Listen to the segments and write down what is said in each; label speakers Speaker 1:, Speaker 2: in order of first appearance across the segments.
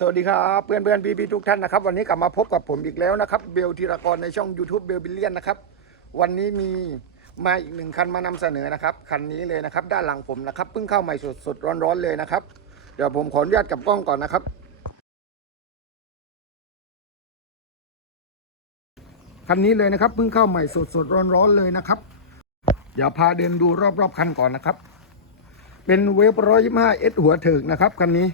Speaker 1: สวัสดีครับเพื่อนเพื่อนพี่พี่ทุกท่านนะครับ วันนี้กลับมาพบกับผมอีกแล้วนะครับ เบลธีรกรในช่อง YouTube เบลบิลเลียนนะครับ วันนี้มีมาอีกหนึ่งคันมานำเสนอนะครับ คันนี้เลยนะครับ ด้านหลังผมนะครับเพิ่งเข้าใหม่สดสดร้อนร้อนๆเลยนะครับ เดี๋ยวผมขออนุญาตกับกล้องก่อนนะครับ คันนี้เลยนะครับเพิ่งเข้าใหม่สดสดร้อนร้อนๆเลยนะครับ เดี๋ยวพาเดินดูรอบๆคันก่อนนะครับ เป็นเวฟร้อยยี่ห้าเอสหัวถึกนะครับคันนี้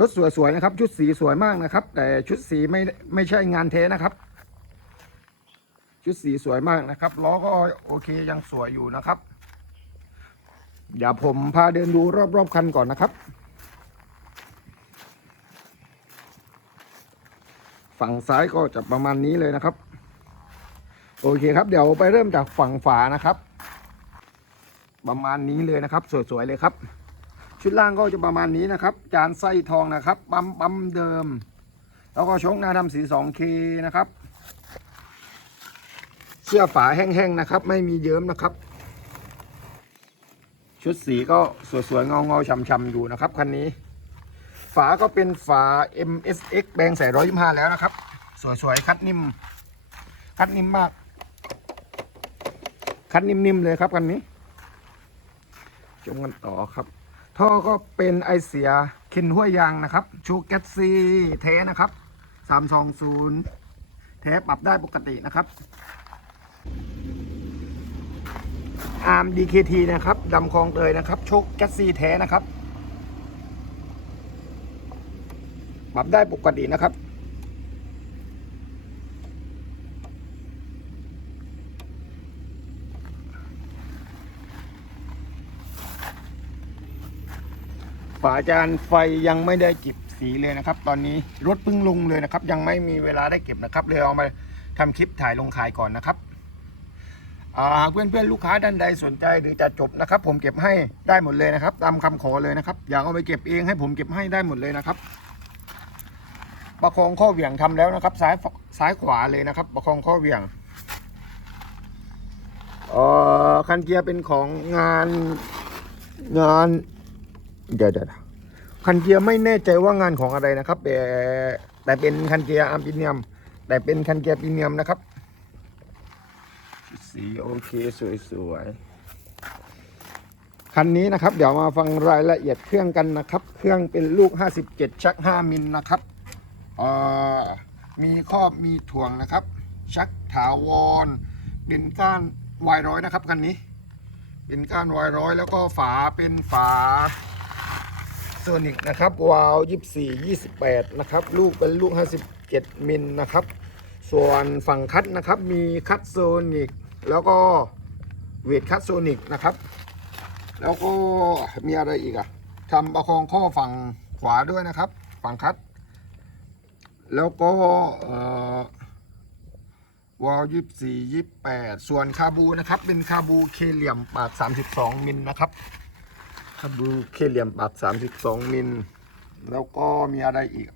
Speaker 1: รถสวยๆนะครับ ชุดสีสวยมากนะครับ แต่ชุดสีไม่ไม่ใช่งานเทนะครับ ชุดสีสวยมากนะครับล้อก็โอเคยังสวยอยู่นะครับ เดี๋ยวผมพาเดินดูรอบๆคันก่อนนะครับ ฝั่งซ้ายก็จะประมาณนี้เลยนะครับ โอเคครับ เดี๋ยวไปเริ่มจากฝั่งฝานะครับ ประมาณนี้เลยนะครับ สวยๆเลยครับ ชุดล่างก็จะประมาณนี้นะครับ จานไส้ทองนะครับ ปั๊มปั๊มเดิม แล้วก็ชกหน้าทำสี 2K นะครับ เสื้อฝาแห้งๆนะครับ ไม่มีเยิ้มนะครับ ชุดสีก็สวยๆเงาๆช่ำๆอยู่นะครับคันนี้ ฝาก็เป็นฝา MSX แบงใส่ร้อยยี่ห้าแล้วนะครับ สวยๆ คัดนิ่ม คัดนิ่มมาก คัดนิ่มๆเลยครับคันนี้ ชมกันต่อครับ ท่อก็เป็นไอเสียคินห้วยยางนะครับ ชูแกตซีเทนะครับ320เทปรับได้ปกตินะครับอาร์มดีเคทีนะครับดำคลองเตยนะครับโชคแกตซีแท้นะครับ ปรับได้ปกตินะครับ ฝาจานไฟยังไม่ได้เก็บสีเลยนะครับ ตอนนี้รถเพิ่งลงเลยนะครับ ยังไม่มีเวลาได้เก็บนะครับเลยเอามาทำคลิปถ่ายลงขายก่อนนะครับหากเพื่อนๆลูกค้าท่านใดสนใจหรือจะจบนะครับ ผมเก็บให้ได้หมดเลยนะครับ ตามคำขอเลยนะครับ อยากเอาไปเก็บเองให้ผมเก็บให้ได้หมดเลยนะครับ ประคองข้อเหวี่ยงทำแล้วนะครับ ซ้ายซ้ายขวาเลยนะครับ ประคองข้อเหวี่ยงเอ่อคันเกียร์เป็นของงานงาน เดี๋ยวเดี๋ยวเดี๋ยวคันเกียร์ไม่แน่ใจว่างานของอะไรนะครับ แต่แต่เป็นคันเกียร์อาร์มปิเนียม แต่เป็นคันเกียร์ปิเนียมนะครับ สีโอเคสวยๆคันนี้นะครับ เดี๋ยวมาฟังรายละเอียดเครื่องกันนะครับ เครื่องเป็นลูก 57 ชัก 5 มิลนะครับเอ่อมีครอบมีถ่วงนะครับ ชักถาวรเป็นก้านวายร้อยนะครับคันนี้ เป็นก้านวายร้อยแล้วก็ฝาเป็นฝา โซนิกนะครับวาล์ว24 28นะครับ ลูกเป็นลูก57มิลนะครับ ส่วนฝั่งคัดนะครับ มีคัดโซนิกแล้วก็เวทคัดโซนิกนะครับ แล้วก็มีอะไรอีกอะทำประคองข้อฝั่งขวาด้วยนะครับ ฝั่งคัด แล้วก็เอ่อวาล์ว24 28ส่วนคาบูนะครับ เป็นคาบูเคเหลี่ยมปาก32มิลนะครับ คาบูเคเหลี่ยมปาก32 มิล แล้วก็มีอะไรอีก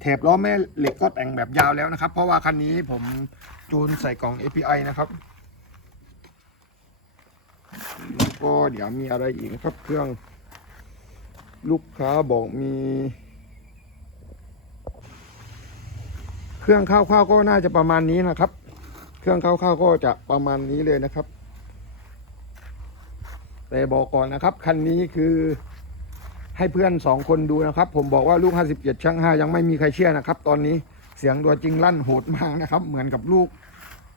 Speaker 1: เทปล้อแม่เหล็กก็แต่งแบบยาวแล้วนะครับ เพราะว่าคันนี้ผมจูนใส่กล่อง API นะครับ แล้วก็เดี๋ยวมีอะไรอีกครับเครื่องลูกค้าบอกมี เครื่องข้าวๆก็น่าจะประมาณนี้นะครับ เครื่องข้าวๆก็จะประมาณนี้เลยนะครับ แต่บอกก่อนนะครับ คันนี้คือให้เพื่อนสองคนดูนะครับ ผมบอกว่าลูก 57ช่าง5ยังไม่มีใครเชื่อนะครับ ตอนนี้เสียงตัวจริงลั่นโหดมากนะครับ เหมือนกับลูก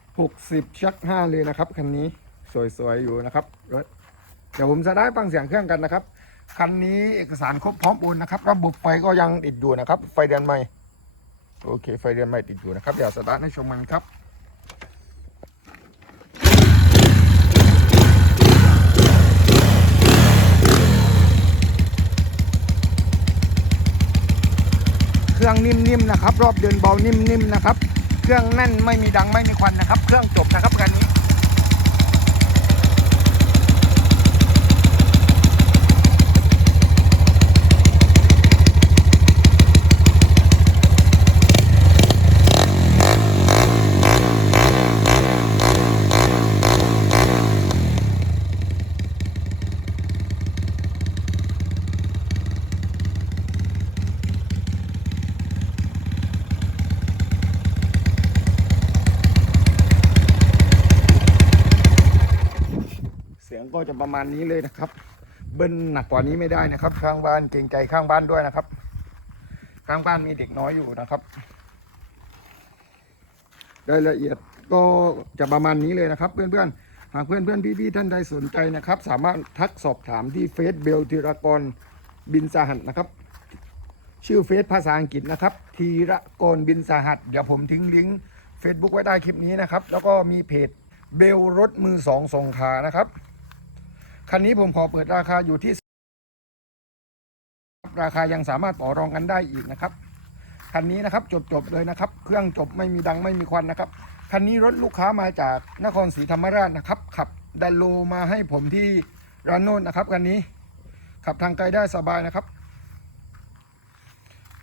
Speaker 1: 60ชัก5เลยนะครับคันนี้สวยๆอยู่นะครับเดี๋ยวผมจะได้ฟังเสียงเครื่องกันนะครับคันนี้เอกสารครบพร้อมโอนนะครับ ระบบไฟก็ยังติดอยู่นะครับ ไฟเดือนใหม่ โอเค ไฟเดือนใหม่ติดอยู่นะครับ เดี๋ยวสตาร์ทให้ชมกันครับ เครื่องนิ่มๆนะครับ รอบเดินเบานิ่มๆนะครับ เครื่องแน่นไม่มีดังไม่มีควันนะครับ เครื่องจบนะครับคันนี้ ก็จะประมาณนี้เลยนะครับ เบิ้ลหนักกว่านี้ไม่ได้นะครับ ข้างบ้านเกรงใจข้างบ้านด้วยนะครับ ข้างบ้านมีเด็กน้อยอยู่นะครับรายละเอียดก็จะประมาณนี้เลยนะครับ เพื่อนๆหากเพื่อนๆพี่ๆท่านใดสนใจนะครับ สามารถทักสอบถามที่เฟซเบลธีรกรบินสหัสนะครับ ชื่อเฟซภาษาอังกฤษนะครับธีรกรบินสหัสเดี๋ยวผมทิ้งลิงก์ Facebook ไว้ใต้คลิปนี้นะครับ แล้วก็มีเพจเบลรถมือสองส่งขานะครับ คันนี้ผมขอเปิดราคาอยู่ที่ ราคายังสามารถต่อรองกันได้อีกนะครับคันนี้นะครับจบจบๆเลยนะครับ เครื่องจบไม่มีดังไม่มีควันนะครับคันนี้รถลูกค้ามาจากนครศรีธรรมราชนะครับขับดันโลมาให้ผมที่ร้านโน้นนะครับคันนี้ขับทางไกลได้สบายนะครับ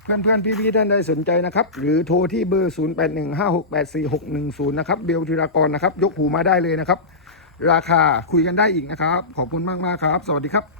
Speaker 1: เพื่อนเพื่อนพี่พี่ๆท่านใดสนใจนะครับ หรือโทรที่เบอร์ 0815684610 นะครับเบลธีรากรนะครับ ยกหูมาได้เลยนะครับ ราคาคุยกันได้อีกนะครับ ขอบคุณมาก ๆ ครับ สวัสดีครับ